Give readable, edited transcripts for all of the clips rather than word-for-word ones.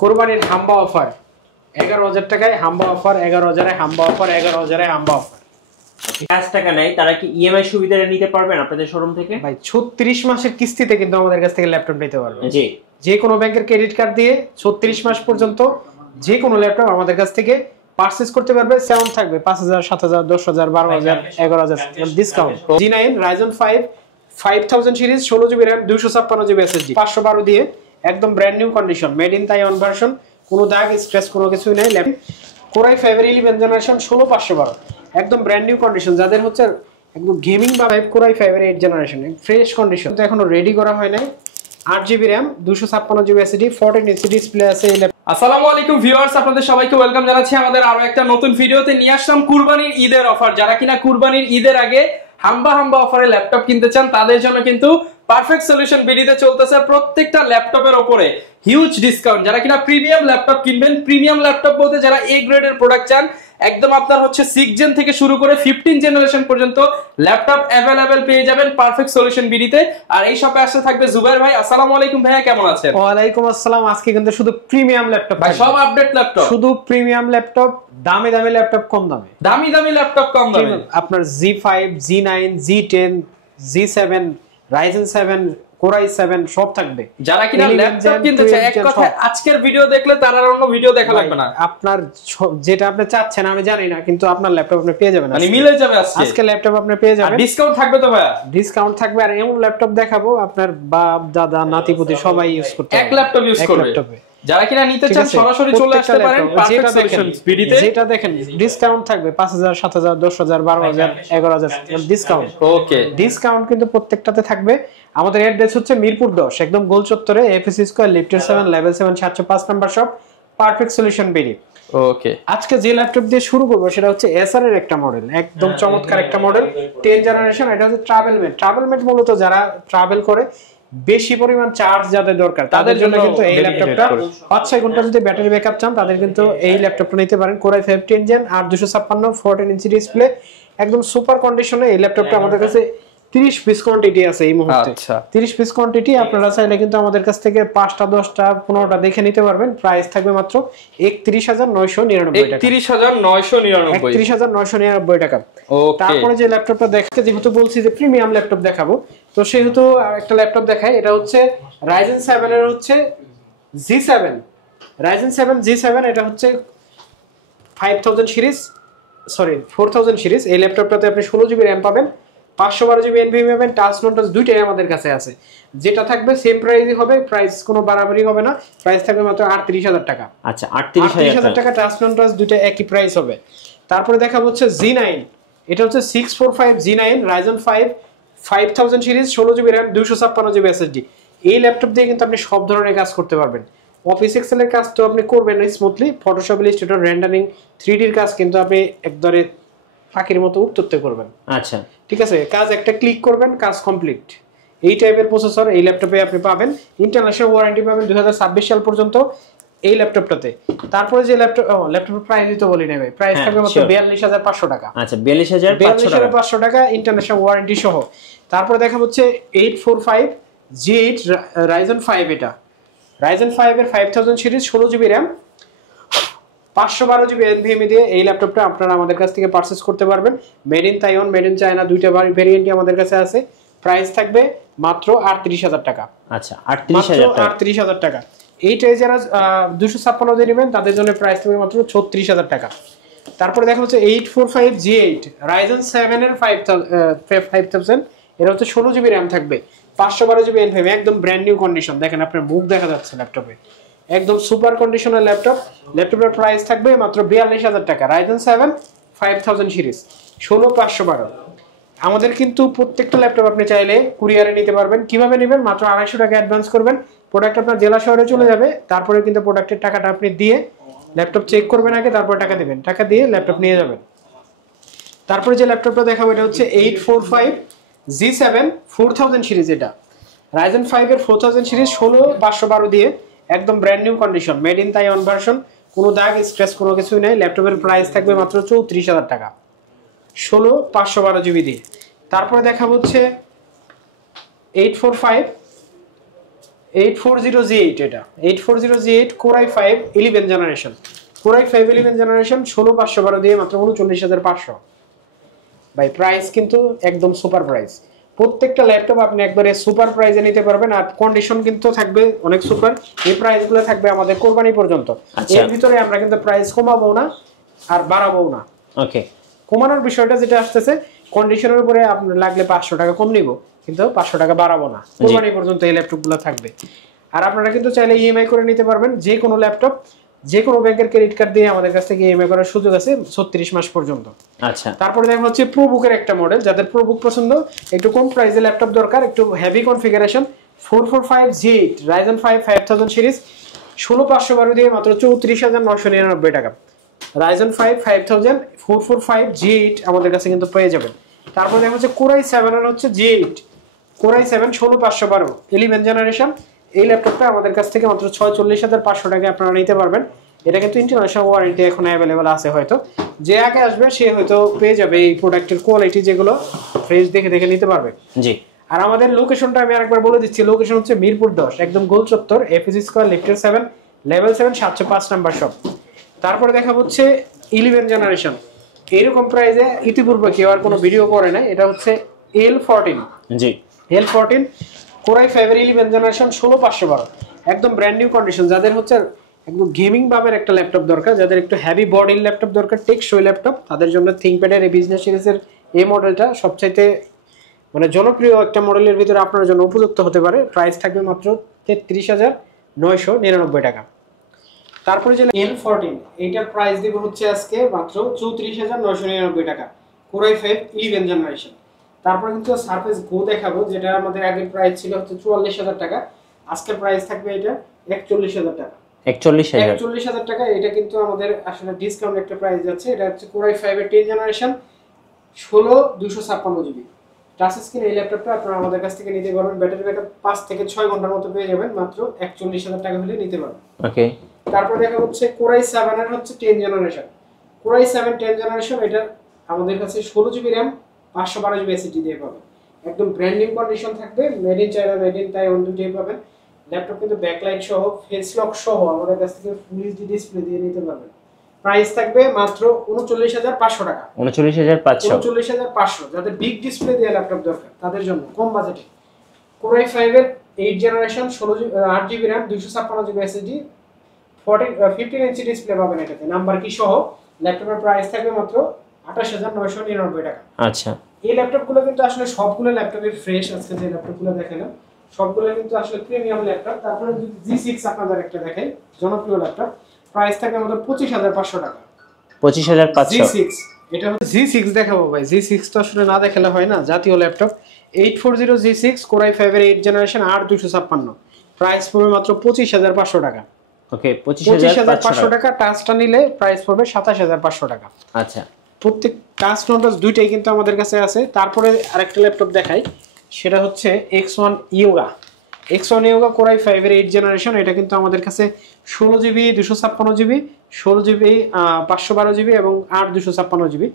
কোরবানির হাম্বা অফার 11,000 টাকায় হাম্বা অফার, 11,000 হাম্বা অফার, 11,000 হাম্বা অফার। ক্যাশ টাকা নাই তারা কি ইএমআই সুবিধাটা নিতে পারবেন আপনাদের শোরুম থেকে? ভাই 36 মাসের কিস্তিতে কিন্তু আমাদের কাছ থেকে ল্যাপটপ নিতে পারবেন। জি, যে কোনো ব্যাংকের ক্রেডিট কার্ড দিয়ে 36 মাস পর্যন্ত যে কোনো ল্যাপটপ আমাদের কাছ থেকে পারচেজ করতে পারবে। সাউন্ড থাকবে 5,000, 7,000, 10,000, 12,000, 11,000 discount. G9 Ryzen 5 5000 series 16GB RAM 256GB SSD 512 দিয়ে একদম brand new condition, made in Taiwan version, কোনো দাগ স্ক্র্যাচ কোনো কিছুই নেই। কোরাই ফাইবার 11 জেনারেশন 16512 একদম ব্র্যান্ড নিউ কন্ডিশন। যাদের হচ্ছে একদম গেমিং বা core i fibre 8 generation fresh condition, তো এখনো রেডি করা হয় নাই। 8GB RAM 256GB SSD 14 inch display আছে। আসসালামু আলাইকুম ভিউয়ার্স, আপনাদের সবাইকে ওয়েলকাম জানাচ্ছি আমাদের আরো একটা নতুন ভিডিওতে। নিয়ে আসলাম কুরবানির ঈদের অফার। যারা কিনা কুরবানির ঈদের আগে হাম্বা অফারে ল্যাপটপ কিনতে চান তাদের জন্য কিন্তু পারফেক্ট সলিউশন বিডিতে চলতেছে প্রত্যেকটা ল্যাপটপের উপরে হিউজ ডিসকাউন্ট। যারা কিনা প্রিমিয়াম ল্যাপটপ কিনবেন, প্রিমিয়াম ল্যাপটপ বলতে যারা এ গ্রেডের প্রোডাক্ট চান, একদম আপনার হচ্ছে 6 জেন থেকে শুরু করে 15 জেনারেশন পর্যন্ত ল্যাপটপ অ্যাভেলেবেল পেয়ে যাবেন পারফেক্ট সলিউশন বিডিতে। আর এই শপে আসতে থাকবে জুবাইর ভাই। আসসালামু আলাইকুম ভাইয়া, কেমন আছেন? ওয়ালাইকুম আসসালাম। আজকে কিন্তু শুধু প্রিমিয়াম ল্যাপটপ ভাই, সব আপডেট ল্যাপটপ, শুধু প্রিমিয়াম ল্যাপটপ, দামি দামি ল্যাপটপ কম দামে, দামি ল্যাপটপ কম দামে। আপনার Z5, Z9, Z10, Z7, Ryzen 7, Core i7 সব থাকবে। যারা কিনা ল্যাপটপ কিনতে চায়, এক কথায় আজকের ভিডিও দেখলে তার আর অন্য ভিডিও দেখা লাগবে না। আপনার যেটা আপনি চাচ্ছেন আমি জানি না, কিন্তু আপনার ল্যাপটপ আপনি পেয়ে যাবেন, মানে মিলে যাবে। আজকে ল্যাপটপ আপনি পেয়ে যাবেন। ডিসকাউন্ট থাকবে তো ভাইয়া? ডিসকাউন্ট থাকবে। আর এমন ল্যাপটপ দেখাবো আপনার বাপ দাদা নাতিপুতি সবাই ইউজ করতে পারবে, এক ল্যাপটপ ইউজ করবে। যারা কিনা নিতে চান সরাসরি চলে আসতে পারেন পারফেক্ট সলিউশন বিডিতে। যেটা দেখেন ডিসকাউন্ট থাকবে 5,000, 7,000, 10,000, 12,000, 11,000 ডিসকাউন্ট। ওকে, ডিসকাউন্ট কিন্তু প্রত্যেকটাতে থাকবে। আমাদের অ্যাড্রেস হচ্ছে মিরপুর 10 একদম গোল চত্বরে, এফএসসি স্কয়ার, লিফটের 7, level 7, 705 number shop, perfect solution BD. Okay, আজকে যে ল্যাপটপ দিয়ে শুরু করব সেটা হচ্ছে এসার এর একটা মডেল, একদম চমৎকার একটা মডেল 10 জেনারেশন। এটা হচ্ছে ট্রাভেলমেট মূলত যারা ট্রাভেল করে, বেশি পরিমাণ চার্জ যাদের দরকার তাদের জন্য কিন্তু এই ল্যাপটপটা 5-6 ঘন্টা যদি ব্যাটারি ব্যাকআপ চান তাদের কিন্তু এই ল্যাপটপটা নিতে পারেন। কোরাই 5 10 জেন আর 256 14 ইঞ্চি ডিসপ্লে, একদম সুপার কন্ডিশনে। এই ল্যাপটপটা আমাদের কাছে 30 পিস কোয়ান্টিটি আছে এই মুহূর্তে। 30 পিস কোয়ান্টিটি আপনারা চাইলে কিন্তু আমাদের কাছ থেকে 5টা 10টা 15টা দেখে নিতে পারবেন। প্রাইস থাকবে মাত্র 31,999 টাকা। 31,999 টাকা। তারপরে যে ল্যাপটপটা দেখতে, যেহেতু বলছি যে প্রিমিয়াম ল্যাপটপ দেখাবো, তো সেহেতু একটা ল্যাপটপ দেখাই। এটা হচ্ছে Ryzen 7 এর হচ্ছে G7, Ryzen 7 G7। এটা হচ্ছে 5000 সিরিজ, সরি 4000 সিরিজ। এই ল্যাপটপটাতে আপনি 16GB RAM পাবেন, 512GB NVMe পাবেন, টাচ নন টাচ দুইটাই আমাদের কাছে আছে। যেটা থাকবে সেম প্রাইসই হবে, প্রাইস কোনো বাড়াবাড়ি হবে না। প্রাইস থাকবে মাত্র 38,000 টাকা। আচ্ছা, 38,000 টাকা। টাচ নন টাচ দুইটা একই প্রাইস হবে। তারপরে দেখা হচ্ছে G9, এটা হচ্ছে 645 G9 Ryzen 5 5000 series 16GB RAM 256GB SSD। এই ল্যাপটপ দিয়ে কিন্তু আপনি সব ধরনের কাজ করতে পারবেন। অফিস এক্সেল এর কাজ তো আপনি করবেন smoothly, Photoshop, Illustrator, rendering, 3D এর কাজ কিন্তু আপনি একদরে ফাঁকির মতো উত্তরতে করবেন। আচ্ছা, ঠিক আছে, কাজ একটা ক্লিক করবেন, কাজ কমপ্লিট। এই টাইপের প্রসেসর এই ল্যাপটপে আপনি পাবেন। ইন্টারন্যাশনাল ওয়ারেন্টি পাবেন 2026 সাল পর্যন্ত এই ল্যাপটপটাতে। তারপরে যে ল্যাপটপের প্রাইস তো বলি না ভাই, প্রাইস থাকবে মাত্র 42,500 টাকা। আচ্ছা, 42,500 টাকা ইন্টারন্যাশনাল ওয়ারেন্টি সহ। তারপরে দেখা হচ্ছে 845 G8 Ryzen 5, এটা Ryzen 5 এর 5000 series 16GB RAM 512GB NVMe দিয়ে এই ল্যাপটপটা আপনারা আমাদের কাছ থেকে পারচেজ করতে পারবেন। Made in Taiwan, made in China, দুইটা ভেরিয়েন্টই আমাদের কাছে আছে। প্রাইস থাকবে মাত্র 38,000 টাকা। আচ্ছা, 38,000 টাকা। এইটাই যারা 256 দিয়ে নেবেন তাদের জন্য প্রাইস থাকবে মাত্র 36,000 টাকা। তারপরে দেখা হচ্ছে 845 G8 Ryzen 7 এর 5000, এটা হচ্ছে 16GB RAM থাকবে, 512GB NVMe, একদম ব্র্যান্ড নিউ কন্ডিশন। দেখেন আপনার মুখ দেখা যাচ্ছে ল্যাপটপে, একদম সুপার কন্ডিশনের ল্যাপটপ। ল্যাপটপের প্রাইস থাকবে মাত্র 42,000 টাকা। Ryzen 7 5000 series 16512। আমাদের কিন্তু প্রত্যেকটা ল্যাপটপ আপনি চাইলে কুরিয়ারে নিতে পারবেন। কিভাবে নেবেন? মাত্র 250 টাকা অ্যাডভান্স করবেন, প্রোডাক্ট আপনার জেলা শহরে চলে যাবে। তারপরে কিন্তু প্রোডাক্টের টাকাটা আপনি দিয়ে ল্যাপটপ চেক করবেন আগে, তারপর টাকা দিবেন, টাকা দিয়ে ল্যাপটপ নিয়ে যাবেন। তারপরে যে ল্যাপটপটা দেখাবো এটা হচ্ছে 845 G7 4000 সিরিজ। এটা Ryzen 5 এর 4000 সিরিজ 16512 দিয়ে একদম brand new condition, made in Taiwan version, কোনো দাগ স্ক্র্যাচ কোনো কিছুই নেই। ল্যাপটপের প্রাইস থাকবে মাত্র 34,000 টাকা 16512GB দিয়ে। তারপরে দেখা হচ্ছে 845 8400G8 এটা 8400G8 Core i5 11 generation Core i5 11 generation 16512 দিয়ে মাত্র 39500 ভাই প্রাইস কিন্তু একদম সুপার প্রাইস প্রত্যেকটা ল্যাপটপ আপনি একবারে সুপার প্রাইসে নিতে পারবেন আর কন্ডিশন কিন্তু থাকবে অনেক সুপার এই প্রাইসগুলো থাকবে আমাদের কোরবানি পর্যন্ত এর ভিতরে আমরা কিন্তু প্রাইস কমাবো না আর বাড়াবো না ওকে কমানোর বিষয়টা যেটা আসতেছে কন্ডিশনের উপরে আপনার লাগলে 500 টাকা কম নিব কিন্তু 500 টাকা বাড়াবো না কোরবানি পর্যন্ত এই ল্যাপটপগুলো থাকবে আর আপনারা কিন্তু চাইলে ইএমআই করে নিতে পারবেন যে কোনো ল্যাপটপ যে কোনো ব্যাংকের ক্রেডিট কার্ড দিয়ে আমাদের কাছ থেকে ইএমআই করার সুযোগ আছে 36 মাস পর্যন্ত আচ্ছা তারপরে দেখা হচ্ছে প্রোবুকের একটা মডেল যাদের প্রোবুক পছন্দ একটু কম প্রাইসে ল্যাপটপ দরকার একটু heavy configuration 445G8 Ryzen 5 5000 series 16512 দিয়ে মাত্র 34999 টাকা Ryzen 5 5000 445G8 আমাদের কাছে কিন্তু পেয়ে যাবেন তারপর দেখা হচ্ছে Core i7 এর হচ্ছে G8 Core i7 16512 11 জেনারেশন এই ল্যাপটপটা আমাদের কাছ থেকে মাত্র 46500 টাকায় আপনারা নিতে পারবেন এটা কিন্তু ইন্টারন্যাশনাল ওয়ারেন্টি এখন अवेलेबल আছে হয়তো যে আগে আসবে সে হয়তো পেয়ে যাবে এই প্রোডাক্টের কোয়ালিটি যেগুলো ফ্রেশ দেখে দেখে নিতে পারবে জি আর আমাদের লোকেশনটা আমি আরেকবার বলে দিচ্ছি লোকেশন হচ্ছে মিরপুর 10 একদম গোল চত্বর এফএসি স্কয়ার লিফটের 7 লেভেল 7 705 নাম্বার শপ তারপরে দেখা হচ্ছে 11 জেনারেশন এরকম প্রাইসে ইতিপূর্বে কেউ আর কোনো ভিডিও করে না এটা হচ্ছে L14 জি L14 Core i5 এর 11 জেনারেশন 16512 একদম ব্র্যান্ড নিউ কন্ডিশন যাদের হচ্ছে একদম গেমিং ভাবের একটা ল্যাপটপ দরকার যাদের একটু হেভি বডির ল্যাপটপ দরকার টেকসই ল্যাপটপ তাদের জন্য থিংকপ্যাডের এই বিজনেস সিরিজের এই মডেলটা সবচাইতে মানে জনপ্রিয় একটা মডেলের ভিতরে আপনার জন্য উপযুক্ত হতে পারে প্রাইস থাকবে মাত্র 33999 টাকা তারপরে যে L14 এইটার প্রাইস দিব হচ্ছে আজকে মাত্র 34999 টাকা Core i5 11 জেনারেশন তারপরে কিন্তু সারফেস গো দেখাবো যেটা আমাদের আগের প্রাইস ছিল হচ্ছে 44000 টাকা আজকের প্রাইস থাকবে এটা 41000 টাকা 41000 টাকা এটা কিন্তু আমাদের আসলে ডিসকাউন্ট একটা প্রাইস যাচ্ছে এটা হচ্ছে Core i5 এর 10 জেনারেশন 16256 জিবি টাচ স্ক্রিন এই ল্যাপটপটা আপনারা আমাদের কাছ থেকে নিতে পারবেন ব্যাটারি ব্যাকআপ 5 থেকে 6 ঘন্টার মতো পেয়ে যাবেন মাত্র 41000 টাকা হলে নিতে পারবেন ওকে তারপর দেখা হচ্ছে Core i7 এর হচ্ছে 10 জেনারেশন Core i7 10 জেনারেশন এটা আমাদের কাছে 16 জিবি RAM 512 জিবি এসএসডি দিয়ে পাবেন একদম ব্র্যান্ড নিউ কন্ডিশন থাকবে made in China made in Taiwan দুটোই পাবেন ল্যাপটপ কিন্তু ব্যাকলাইট সহ ফেস লক সহ আমাদের কাছ থেকে ফুল এইচডি ডিসপ্লে দিয়ে নিতে পারবেন প্রাইস থাকবে মাত্র 39500 টাকা 39500 যাদের বিগ ডিসপ্লে দিয়ে ল্যাপটপ দরকার তাদের জন্য কম বাজেটে Core i5 এর 8 generation 8 GB RAM 256 GB SSD 15 inch display পাবেন এটাতে নাম্বার কি সহ ল্যাপটপের প্রাইস থাকবে মাত্র 28999 টাকা আচ্ছা এই ল্যাপটপগুলো কিন্তু আসলে সবগুলো ল্যাপটপের ফ্রেশ আজকে যে ল্যাপটপগুলো দেখালাম সবগুলো কিন্তু আসলে প্রিমিয়াম ল্যাপটপ তারপরে যদি G6 আপনাদের একটা দেখাই জনপ্রিয় ল্যাপটপ প্রাইস থাকে আমাদের 25500 টাকা 25500 G6 এটা হচ্ছে G6 দেখাবো ভাই G6 তো আসলে না দেখালে হয় না জাতীয় ল্যাপটপ 840G6 Core i5 এর 8 জেনারেশন 8256 প্রাইস পড়বে মাত্র 25500 টাকা ওকে 25500 টাকা টাচটা নিলে প্রাইস পড়বে 27500 টাকা আচ্ছা প্রত্যেক টাচ নোটাস দুইটাই কিন্তু আমাদের কাছে আছে তারপরে আরেকটা ল্যাপটপ দেখাই সেটা হচ্ছে X1 Yoga Core i5 এর 8 জেনারেশন এটা কিন্তু আমাদের কাছে 16 জিবি 256 জিবি 16 জিবি 512 জিবি এবং 8 256 জিবি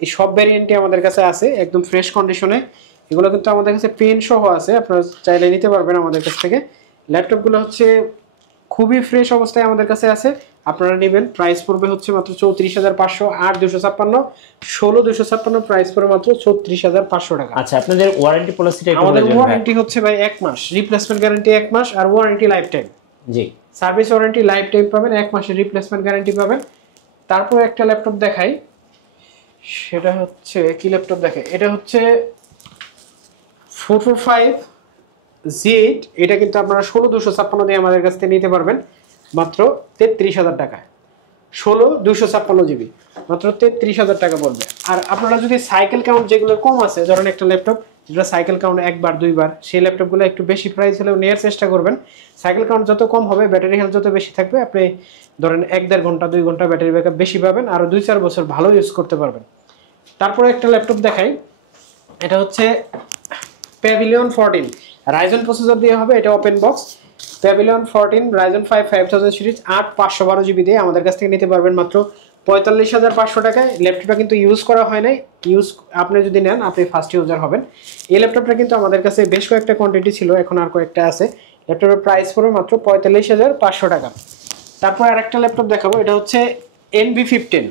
এই সব ভ্যারিয়েন্টই আমাদের কাছে আছে একদম ফ্রেশ কন্ডিশনে এগুলো কিন্তু আমাদের কাছে পেন সহ আছে আপনারা চাইলে নিতে পারবেন আমাদের কাছ থেকে ল্যাপটপগুলো হচ্ছে খুবই ফ্রেশ অবস্থায় আমাদের কাছে আছে আপনারা নেবেন প্রাইস পড়বে হচ্ছে মাত্র 34500 8 256 16 256 প্রাইস পড়বে মাত্র 34500 টাকা আচ্ছা আপনাদের ওয়ারেন্টি পলিসিটা একটু আমাদের ওয়ারেন্টি হচ্ছে ভাই 1 মাস রিপ্লেসমেন্ট গ্যারান্টি 1 মাস আর ওয়ারেন্টি লাইফ টাইম জি সার্ভিস ওয়ারেন্টি লাইফ টাইম পাবেন 1 মাসের রিপ্লেসমেন্ট গ্যারান্টি পাবেন তারপর একটা ল্যাপটপ দেখাই সেটা হচ্ছে কি ল্যাপটপ দেখে এটা হচ্ছে 445G8 এটা কিন্তু আপনারা 16256 দিয়ে আমাদের কাছ থেকে নিতে পারবেন মাত্র 33000 টাকা 16256 জিবি মাত্র 33000 টাকা পড়বে আর আপনারা যদি সাইকেল কাউন্ট যেগুলো কম আছে ধরেন একটা ল্যাপটপ যেটা সাইকেল কাউন্ট একবার দুইবার সেই ল্যাপটপগুলো একটু বেশি প্রাইস হলেও নেওয়ার চেষ্টা করবেন সাইকেল কাউন্ট যত কম হবে ব্যাটারি হেলথ যত বেশি থাকবে আপনি ধরেন 1.5 ঘন্টা 2 ঘন্টা ব্যাটারি ব্যাকআপ বেশি পাবেন আর 2-4 বছর ভালো ইউজ করতে পারবেন তারপরে একটা ল্যাপটপ দেখাই এটা হচ্ছে Pavilion 14 Ryzen প্রসেসর দিয়ে হবে এটা open box Pavilion 14 Ryzen 5 5000 series 8512 GB দিয়ে আমাদের কাছ থেকে নিতে পারবেন মাত্র 45500 টাকায় ল্যাপটপটা কিন্তু ইউজ করা হয় নাই ইউজ আপনি যদি নেন আপনি ফার্স্ট ইউজার হবেন এই ল্যাপটপটা কিন্তু আমাদের কাছে বেশ কয়েকটা কোয়ান্টিটি ছিল এখন আর কয়েকটা আছে ল্যাপটপের প্রাইস পড়বে মাত্র ৪৫,৫০০ টাকা। তারপর আরেকটা ল্যাপটপ দেখাবো, এটা হচ্ছে NV15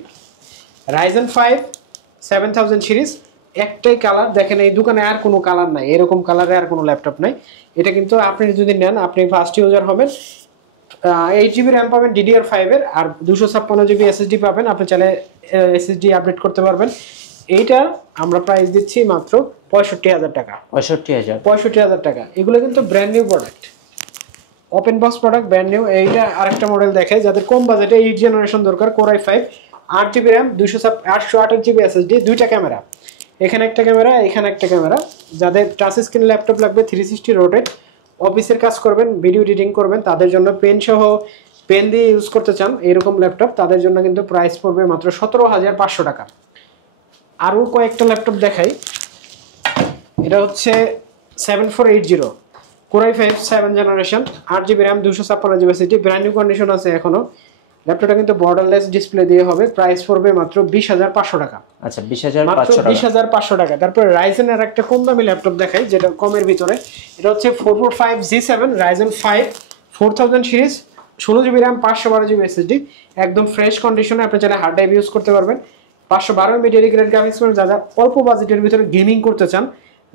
Ryzen 5 7000 সিরিজ। একটাই কালার দেখেন, এই দোকানে আর কোনো কালার নাই, এরকম কালারে আর কোনো ল্যাপটপ নাই। এটা কিন্তু আপনি যদি নেন, আপনি ফার্স্ট ইউজার হবেন। 8GB র্যাম পাবেন DDR5 এর, আর 256GB SSD পাবেন। আপনি চাইলে SSD আপডেট করতে পারবেন। এইটা আমরা প্রাইস দিচ্ছি মাত্র ৬৫,০০০ টাকা। ৬৫,০০০ টাকা। এগুলো কিন্তু brand new product, open box product, brand new. এইটা আরেকটা মডেল দেখায় যাদের কম বাজেটে 8 জেনারেশন দরকার, Core i5 8GB RAM 828GB SSD, দুইটা ক্যামেরা, এখানে একটা ক্যামেরা, এখানে একটা ক্যামেরা। যাদের টাচ স্ক্রিন ল্যাপটপ লাগবে 360 রোটেট, অফিসের কাজ করবেন, ভিডিও এডিটিং করবেন, তাদের জন্য পেন দিয়ে ইউজ করতে চান এরকম ল্যাপটপ, তাদের জন্য কিন্তু প্রাইস পড়বে মাত্র ১৭,৫০০ টাকা। আরও কয়েকটা ল্যাপটপ দেখাই। এটা হচ্ছে 7480 Core i5 7 generation 8GB RAM 256GB SSD, brand new condition আছে এখনো। ল্যাপটপটা কিন্তু বর্ডারলেস ডিসপ্লে দিয়ে হবে, প্রাইস পড়বে মাত্র 20,৫০০ টাকা। আচ্ছা, 20,৫০০ টাকা। 20,৫০০ টাকা। তারপর রাইজেনের একটা কম দামি ল্যাপটপ দেখাই, যেটা কমের ভিতরে। এটা হচ্ছে 445G7 Ryzen 5 4000 series, 16GB RAM 512GB SSD, একদম ফ্রেশ কন্ডিশনে। আপনি চাইলে হার্ড ড্রাইভ ইউজ করতে পারবেন। 512 MB ডেডিকেটেড গ্রাফিক্স, যারা অল্প বাজেটের ভিতরে গেমিং করতে চান,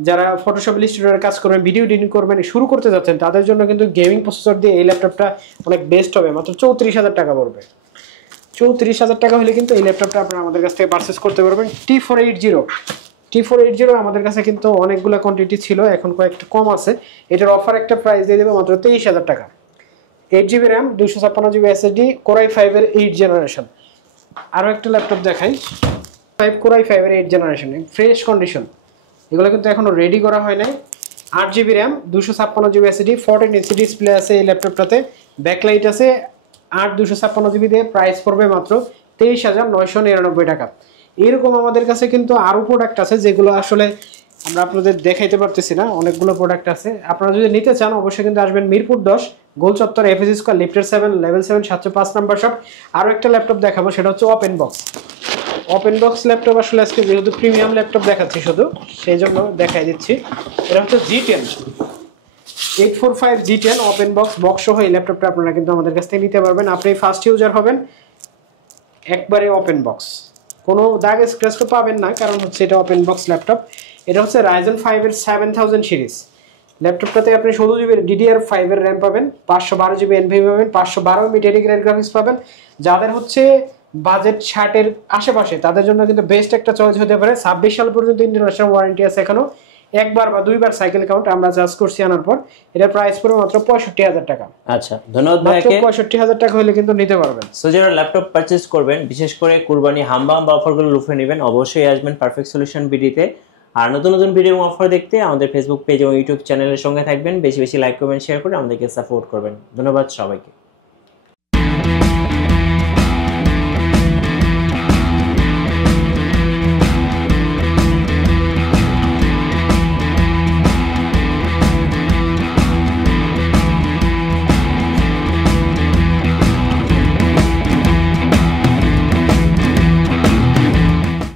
যারা ফটোশপ ইলাস্ট্রেটরে কাজ করবেন, ভিডিও এডিটিং করবেন, শুরু করতে যাচ্ছেন, তাদের জন্য কিন্তু গেমিং প্রসেসর দিয়ে এই ল্যাপটপটা অনেক বেস্ট হবে। মাত্র 34,০০০ টাকা পড়বে। 34,০০০ টাকা হলে কিন্তু এই ল্যাপটপটা আপনারা আমাদের কাছ থেকে পারচেস করতে পারবেন। T480 আমাদের কাছে কিন্তু অনেকগুলো কোয়ান্টিটি ছিল, এখন কয়েকটা কম আছে। এটার অফার একটা প্রাইস দিয়ে দেবে মাত্র 23,০০০ টাকা। 8GB RAM 256GB SSD, Core i5 এর 8 জেনারেশন। আরও একটা ল্যাপটপ দেখাই, 5 Core i5 এর 8 জেনারেশন, ফ্রেশ কন্ডিশন। এগুলো কিন্তু এখনো রেডি করা হয় নাই। 8GB RAM 256GB SSD, 14 inch display আছে এই ল্যাপটপটাতে, ব্যাকলাইট আছে। 256GB দিয়ে প্রাইস পড়বে মাত্র 23,999 টাকা। এরকম আমাদের কাছে কিন্তু আরও প্রোডাক্ট আছে যেগুলো আসলে আমরা আপনাদের দেখাইতে পারতেছি না, অনেকগুলো প্রোডাক্ট আছে। আপনারা যদি নিতে চান অবশ্যই কিন্তু আসবেন মিরপুর 10 গোল চত্বর, FS স্কয়ার, লিফটের 7 লেভেল 7 705 নাম্বার শপ। আরও একটা ল্যাপটপ দেখাবো, সেটা হচ্ছে ওপেন বক্স ল্যাপটপ। আসলে আজকে যেহেতু প্রিমিয়াম ল্যাপটপ দেখাচ্ছি শুধু, সেই জন্য দেখাই দিচ্ছি। এটা হচ্ছে G10 845 G10 ওপেন বক্স সহ এই ল্যাপটপটা আপনারা কিন্তু আমাদের কাছ থেকে নিতে পারবেন। আপনি ফার্স্ট ইউজার হবেন, একবারে ওপেন বক্স, কোনো দাগ স্ক্র্যাচ তো পাবেন না, কারণ হচ্ছে এটা ওপেন বক্স ল্যাপটপ। এটা হচ্ছে Ryzen 5 এর 7000 সিরিজ। ল্যাপটপটাতে আপনি 16GB DDR5 এর র্যাম পাবেন, 512GB NVMe পাবেন, 512 MB ডেডিকেটেড গ্রাফিক্স পাবেন। যাদের হচ্ছে বাজেট 60 এর আশেপাশে, তাদের জন্য কিন্তু বেস্ট একটা চয়েস হতে পারে। 26 সাল পর্যন্ত ইন্টারন্যাশনাল ওয়ারেন্টি আছে এখনো, একবার বা দুইবার সাইকেল কাউন্ট আমরা চার্জ করছি আনার পর। এটা প্রাইস পড়বে মাত্র 65,০০০ টাকা। আচ্ছা, ধন্যবাদ ভাইকে। 65,০০০ টাকা হলে কিন্তু নিতে পারবেন। সো যারা ল্যাপটপ পারচেজ করবেন, বিশেষ করে কুরবানি হাম্বা অফারগুলো লুফে নেবেন, অবশ্যই আসবেন পারফেক্ট সলিউশন বিডিতে। আর নতুন নতুন ভিডিও অফার দেখতে আমাদের ফেসবুক পেজ এবং ইউটিউব চ্যানেলের সঙ্গে থাকবেন। বেশি বেশি লাইক করবেন, শেয়ার করে আমাদেরকে সাপোর্ট করবেন। ধন্যবাদ সবাইকে।